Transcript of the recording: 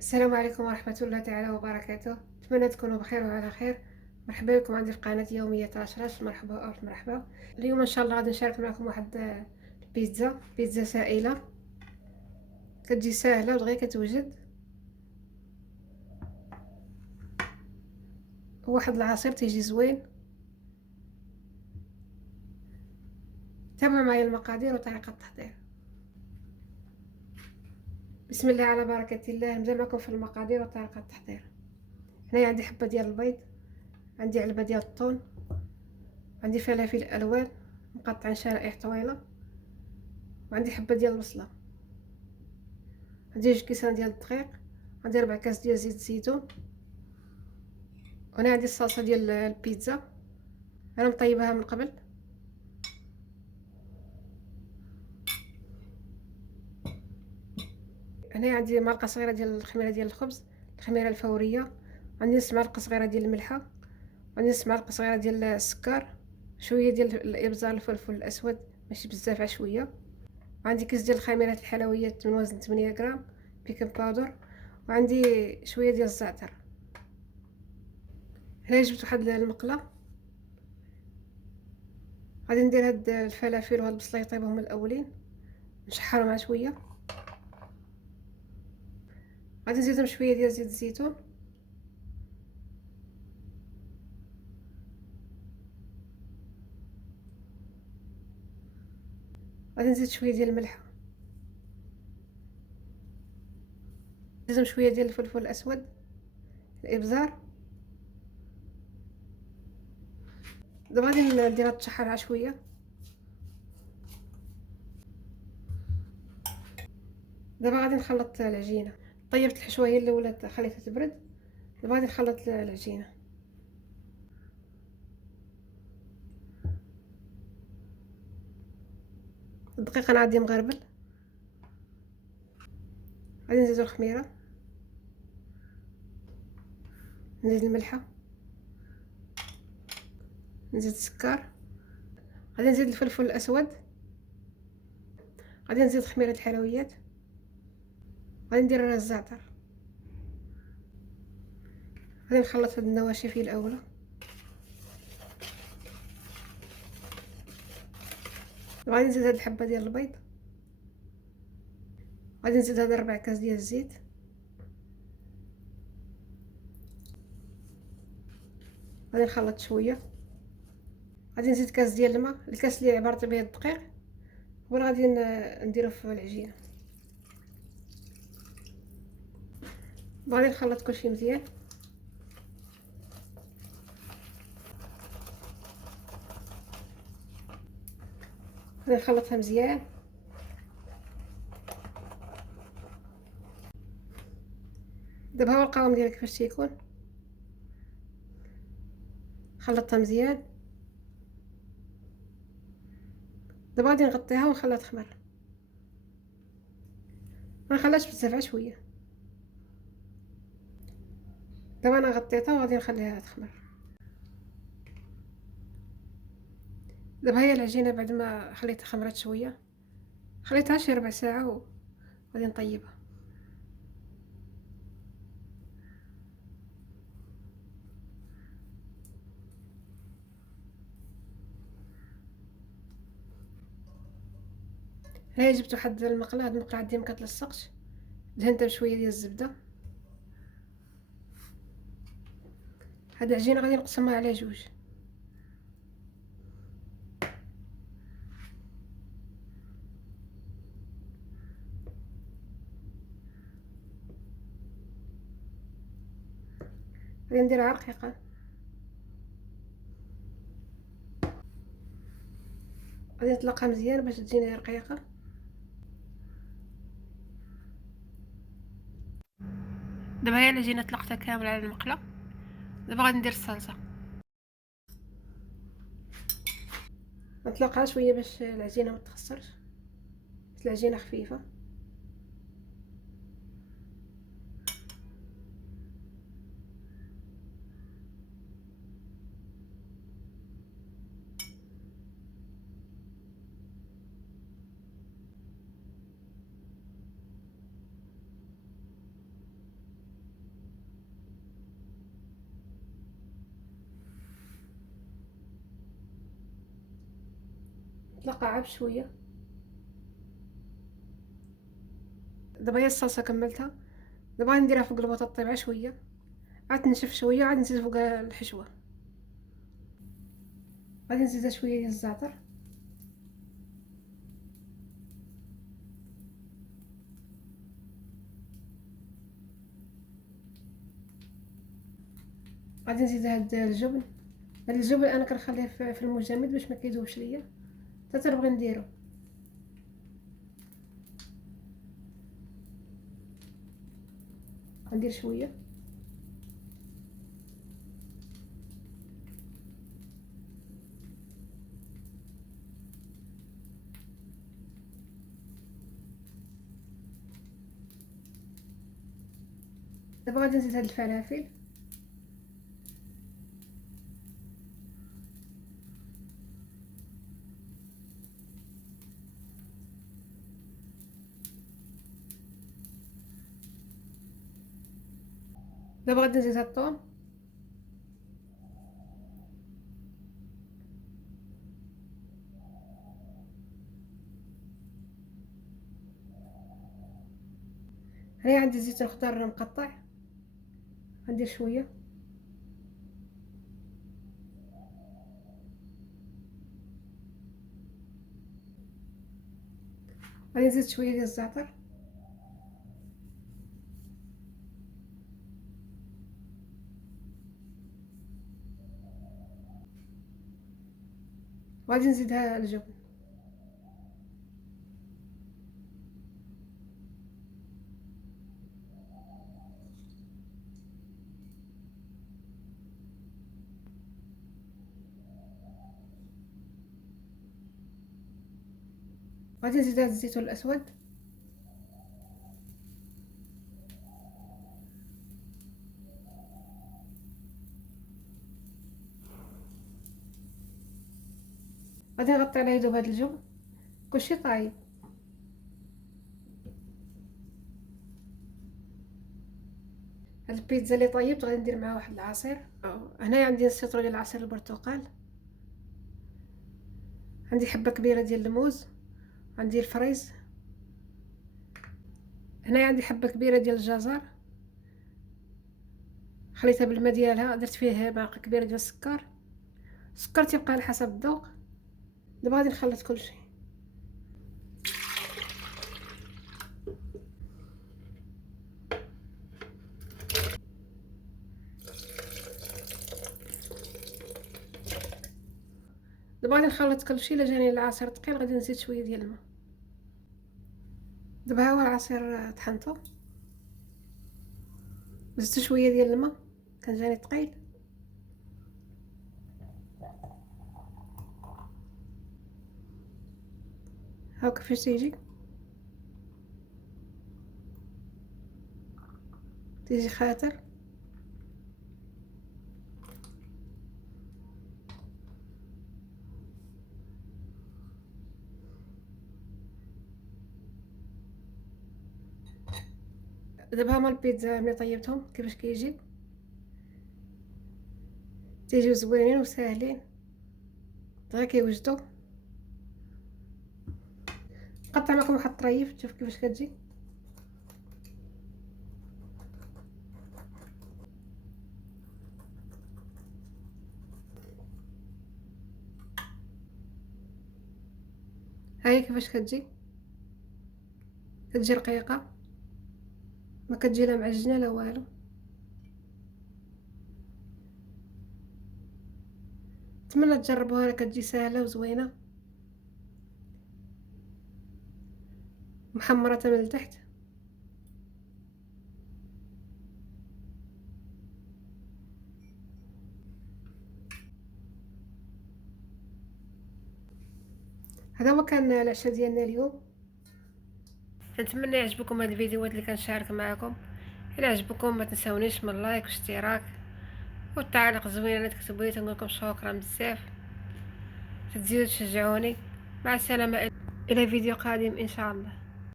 السلام عليكم ورحمة الله تعالى وبركاته. أتمنى تكونوا بخير وعلى خير. مرحبا بكم عندي في قناة يومية رشرش. مرحبا ألف مرحبا. اليوم إن شاء الله غادي نشارك معكم واحد بيتزا سائلة، كتجي ساهلة ودغيا كتوجد. واحد العصير تيجي زوين. تابعوا معايا المقادير وطريقة التحضير. بسم الله على بركة الله. نبدا معكم في المقادير وطريقة التحضير. هنايا عندي حبة ديال البيض، عندي علبة ديال الطون، عندي فلافل ألوان مقطعين شرائح طويلة، وعندي حبة ديال البصلة، عندي 2 كيسان ديال الدقيق، عندي 4 كاس ديال زيت الزيتون، وهنا عندي الصلصه ديال البيتزا انا مطيبها من قبل. هنا عندي معلقه صغيره ديال الخميره ديال الخبز، الخميره الفوريه، عندي نص معلقه صغيره ديال الملحه، عندي نص معلقه صغيره ديال السكر، شويه ديال الابزار الفلفل الاسود ماشي بزاف عشويه، وعندي كيس ديال الخميرات الحلويات من وزن 8 غرام بيكنج باودر، وعندي شويه ديال الزعتر. هنا جبت واحد المقله، غادي ندير هاد الفلافل وهاد البصله يطيبهم الاولين، نشحرهم مع شويه، غادي نزيدهم شويه ديال زيت الزيتون، غادي نزيد شويه ديال الملح، نزيدهم شويه ديال الفلفل الاسود الابزار. دابا غادي نديرها تشحرها شويه. دابا غادي نخلط العجينه. طيبت الحشوه هي الاولى خليتها تبرد. دابا غادي نخلط العجينه. الدقيق انا عندي مغربل، غادي نزيدو الخميره، نزيد الملحه، نزيد السكر، غادي نزيد الفلفل الاسود، غادي نزيد خميره الحلويات، غادي ندير الزعتر، غادي نخلط هاد النواشف هي الاولى. غادي نزيد هاد الحبه ديال البيض، غادي نزيد هاد 4 كاس ديال الزيت، غادي نخلط شويه، غادي نزيد كاس ديال الماء، الكاس اللي عبرت به الدقيق هو اللي غادي نديرو في العجينه. غادي نخلط كلشي مزيان. غادي نخلطها مزيان. دابا هو القوام ديالها كيفاش تيكون. خلطتها مزيان. دابا غادي نغطيها ونخليها تخمر، ما نخليهاش بزاف عشويه. دابا انا غطيتها وغادي نخليها تخمر. دابا هي العجينه بعد ما خليتها خمرت شويه، خليتها شي ربع ساعه وغادي نطيبها. هنا جبت واحد المقله، هاد المقله عندي مكتلصقش، دهنتها بشويه ديال الزبده. هاد العجينه غادي نقسمها على جوج. غادي نديرها رقيقه، غادي نطلقها مزيان باش تجيني رقيقه. دابا هي العجينه طلقتها كامله على المقله. دابا غادي ندير الصلصه، نطلقها شويه باش العجينه ما تخسرش، العجينه خفيفه. تلقع بشويه. دابا هي الصلصه كملتها. دابا غنديرها فوق البطاط طيبه شويه، عاد تنشف شويه، عاد نزيد فوق الحشوه. غادي نزيدها شويه ديال الزعتر، غادي نزيد هاد الجبن. هاد الجبن انا كنخليه في المجمد باش ما كيذوبش ليا حتى تنبغي نديرو. غندير شويه. دابا غادي نزيد هاد الفلافل. دابا غادي نزيد هاد الثوم. هنا عندي زيت الخضر مقطع، غندير شويه. غادي نزيد شويه ديال الزعتر. وغادي نزيدها الجبن. غادي نزيد هاد الزيتون الاسود. غادي نغطي عليه يذوب هاد الجبن. كلشي طايب. هاد البيتزا اللي طيبت غادي ندير معها واحد العصير. هنايا عندي السيترو ديال عصير البرتقال، عندي حبه كبيره ديال الموز، عندي الفريز. هنايا عندي حبه كبيره ديال الجزر، خليتها بالماء ديالها، درت فيه معلقه كبيره ديال السكر. السكر تيبقى على حسب الذوق. دابا غادي نخلط كلشي. دابا غادي نخلط كلشي. الا جاني العصير ثقيل غادي نزيد شويه ديال الماء. دابا ها هو العصير طحنته، زدت شويه ديال الماء، كان جاني ثقيل. هاو كيفاش تيجي خاتر. دابا هما البيتزا ملي طيبتهم كيفاش تيجيو زوينين وساهلين، دغيا كيوجدوا. نقطع معكم واحد الطريف تشوف كيفاش كتجي. ها هي كيفاش كتجي رقيقه، ما كتجي لا معجنه لا والو. نتمنى تجربوها، كتجي سهله وزوينه، محمره من التحت. هذا هو كان العشاء ديالنا اليوم. نتمنى يعجبكم هاد الفيديوهات اللي كنشارك معكم. الا عجبكم ما تنساونيش من لايك واشتراك والتعليق زوين اللي تكتبوا لي. تنقول لكم شكرا بزاف، تزيدوا تشجعوني. مع السلامه الى فيديو قادم ان شاء الله.